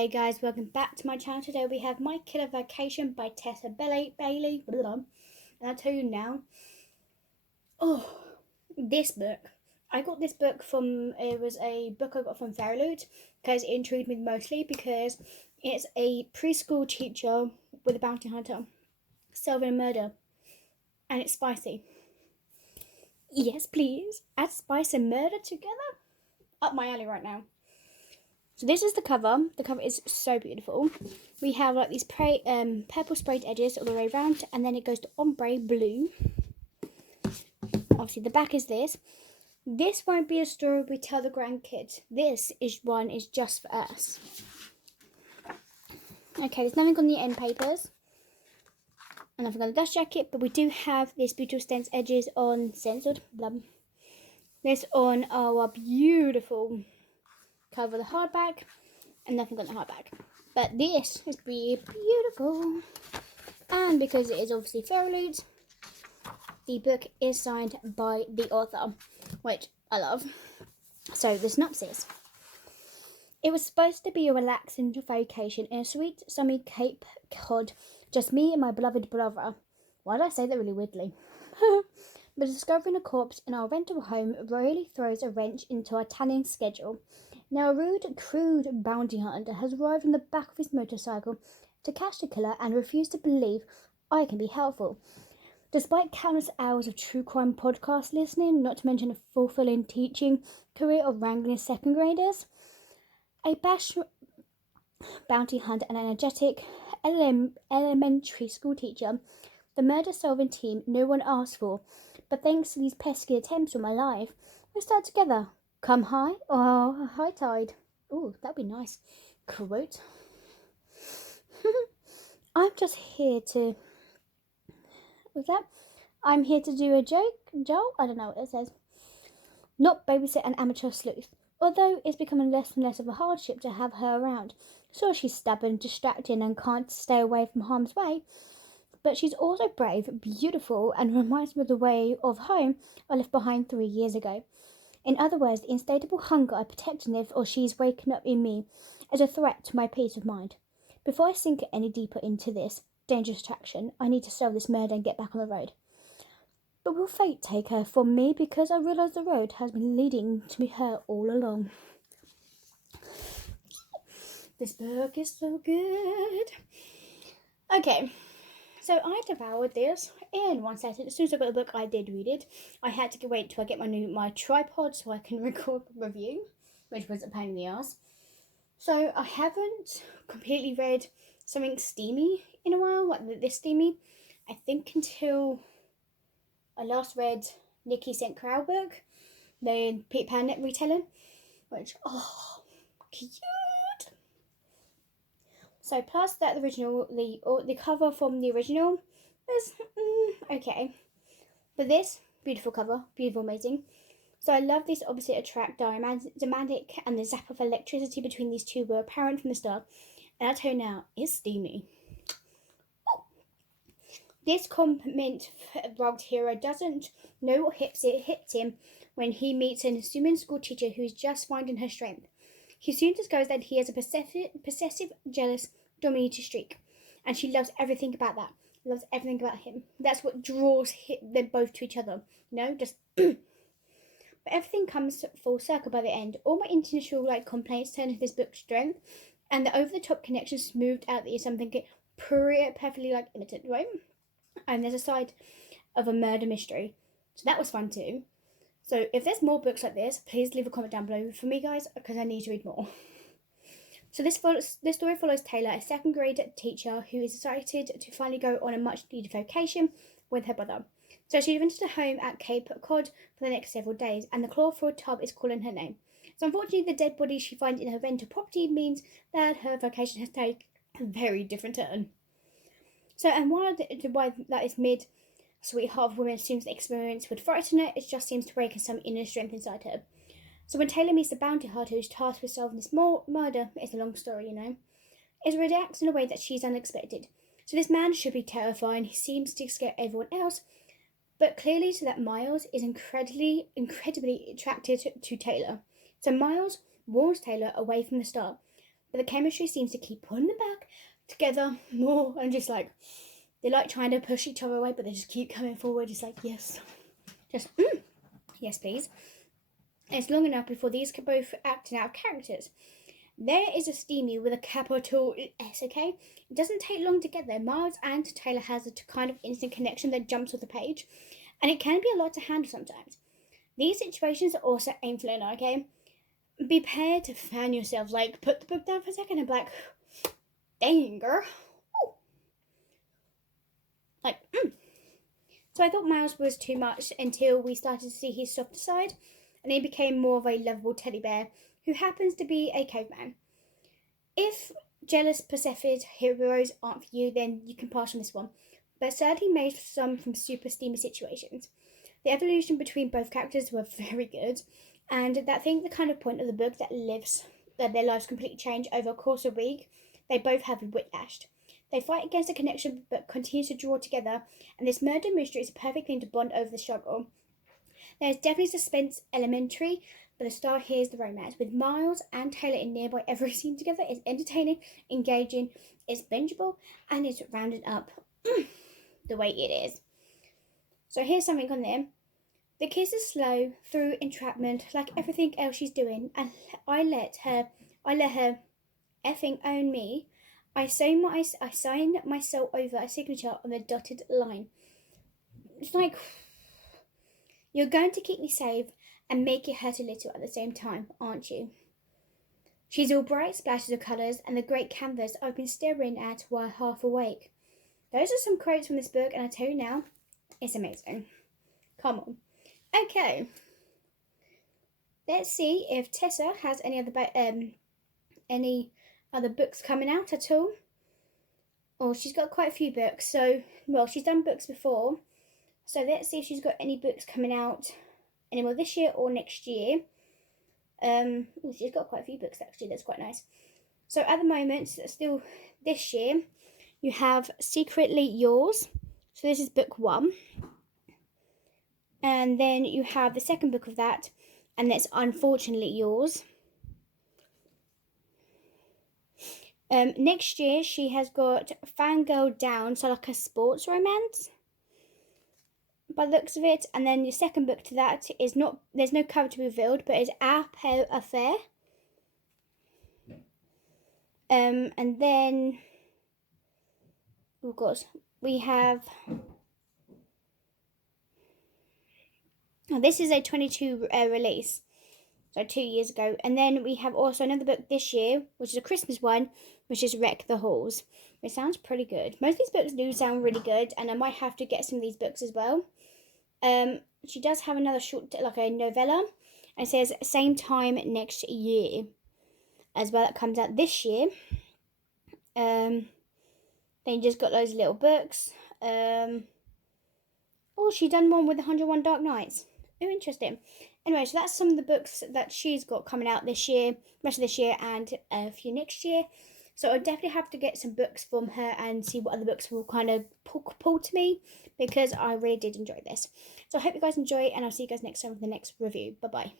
G'day guys, welcome back to my channel. Today we have My Killer Vacation by Tessa Bailey. Blah, blah. And I'll tell you now, this book. I got this book it was a book I got from Fairyloot because it intrigued me mostly because it's a preschool teacher with a bounty hunter solving a murder. And it's spicy. Yes, please. Add spice and murder together? Up my alley right now. So this is the cover. The cover is so beautiful. We have like these purple sprayed edges all the way around, and then it goes to ombre blue. Obviously the back is this. This won't be a story we tell the grandkids. This one is just for us. Okay, there's nothing on the end papers. And nothing on the dust jacket, but we do have this beautiful stencil edges on censored. This on our beautiful cover the hardback, and nothing on the hardback. But this is beautiful, and because it is obviously Fairyloot, the book is signed by the author, which I love. So the synopsis: it was supposed to be a relaxing vacation in a sweet sunny Cape Cod, just me and my beloved brother. Why did I say that really weirdly? But discovering a corpse in our rental home really throws a wrench into our tanning schedule. Now a rude, crude bounty hunter has arrived on the back of his motorcycle to catch the killer and refused to believe I can be helpful. Despite countless hours of true crime podcast listening, not to mention a fulfilling teaching career of wrangling second graders, a bashful bounty hunter and energetic elementary school teacher, the murder-solving team no one asked for, but thanks to these pesky attempts on my life, we start together. Come high or high tide. Oh, that'd be nice. Quote. I'm just here to... What's that? I'm here to do a joke, Joel? I don't know what it says. Not babysit an amateur sleuth. Although it's becoming less and less of a hardship to have her around. Sure, she's stubborn, distracting, and can't stay away from harm's way. But she's also brave, beautiful, and reminds me of the way of home I left behind 3 years ago. In other words, the insatiable hunger I protect if or she's waken up in me as a threat to my peace of mind. Before I sink any deeper into this dangerous attraction, I need to solve this murder and get back on the road. But will fate take her from me because I realise the road has been leading to her all along? This book is so good. Okay. So I devoured this in one session. As soon as I got the book, I did read it. I had to wait till I get my tripod so I can record the review, which was a pain in the ass. So I haven't completely read something steamy in a while, like this steamy. I think until I last read Nikki St. Crow book, the Peter Pan retelling, which, cute. So plus that the original, the cover from the original is okay. But this, beautiful cover, beautiful, amazing. So I love this opposite attract dynamic, and the zap of electricity between these two were apparent from the start. And I'll tell you now, it's steamy. This compliment robbed hero doesn't know what hits him when he meets an assuming school teacher who is just finding her strength. He soon discovers that he has a possessive, jealous, dominating streak, and she loves everything about that. Loves everything about him. That's what draws them both to each other. Just. But everything comes full circle by the end. All my initial complaints turn to this book's strength, and the over-the-top connection smoothed out that is something perfectly imitate, right? And there's a side of a murder mystery, so that was fun too. So if there's more books like this, please leave a comment down below for me, guys, because I need to read more. So this story follows Taylor, a second grade teacher who is excited to finally go on a much needed vacation with her brother. So she rented a home at Cape Cod for the next several days, and the chlorophyll tub is calling her name. So unfortunately, the dead body she finds in her rental property means that her vacation has taken a very different turn. So, and why that is mid sweetheart of women assumes the experience would frighten her, it just seems to awaken some inner strength inside her. So when Taylor meets the bounty hunter who's tasked with solving this murder, it's a long story, it reacts in a way that she's unexpected. So this man should be terrifying. He seems to scare everyone else, but clearly so that Miles is incredibly attracted to Taylor. So Miles warns Taylor away from the start, but the chemistry seems to keep pulling them back together more, and just like they're like trying to push each other away, but they just keep coming forward, just like yes, just yes please. And it's long enough before these can both acting out of characters. There is a steamy with a capital S, okay? It doesn't take long to get there. Miles and Taylor has a kind of instant connection that jumps off the page, and it can be a lot to handle sometimes. These situations are also influent, okay? Be prepared to fan yourselves, like put the book down for a second and be like, dang, girl. Ooh. Like, So I thought Miles was too much until we started to see his softer side, and he became more of a lovable teddy bear who happens to be a caveman. If jealous Persephid heroes aren't for you, then you can pass on this one, but certainly made some from super steamy situations. The evolution between both characters were very good, and I think the kind of point of the book that their lives completely change over a course of a week. They both have whiplashed. They fight against a connection but continue to draw together, and this murder mystery is a perfect thing to bond over the struggle. There is definitely suspense elementary, but the star here is the romance. With Miles and Taylor in nearby every scene together, it's entertaining, engaging, it's bingeable, and it's rounded up the way it is. So here's something on there. The kiss is slow through entrapment, like everything else she's doing, and I let her effing own me. I sign myself over a signature on the dotted line. It's like, you're going to keep me safe and make it hurt a little at the same time, aren't you? She's all bright splashes of colours and the great canvas I've been staring at while half awake. Those are some quotes from this book, and I tell you now, it's amazing. Come on. Okay. Let's see if Tessa has any other books coming out at all. Oh, she's got quite a few books. So, well, she's done books before. So let's see if she's got any books coming out anymore this year or next year. She's got quite a few books actually. That's quite nice. So at the moment, still this year, you have Secretly Yours. So this is book 1. And then you have the second book of that, and that's Unfortunately Yours. Next year, she has got Fangirl Down, so like a sports romance, by the looks of it. And then the second book to that is not, there's no cover to be revealed, but it's Our Pale Affair. And then, oh gosh, we have, this is a 22 release, so 2 years ago. And then we have also another book this year, which is a Christmas one, which is Wreck the Halls. It sounds pretty good. Most of these books do sound really good, and I might have to get some of these books as well. She does have another short, like a novella, and it says same time next year as well. That comes out this year. Then you just got loads of little books. Oh, she done one with 101 Dark Nights. Oh, interesting. Anyway, so that's some of the books that she's got coming out this year, rest of this year, and a few next year. So I definitely have to get some books from her and see what other books will kind of pull to me, because I really did enjoy this. So I hope you guys enjoy, and I'll see you guys next time with the next review. Bye-bye.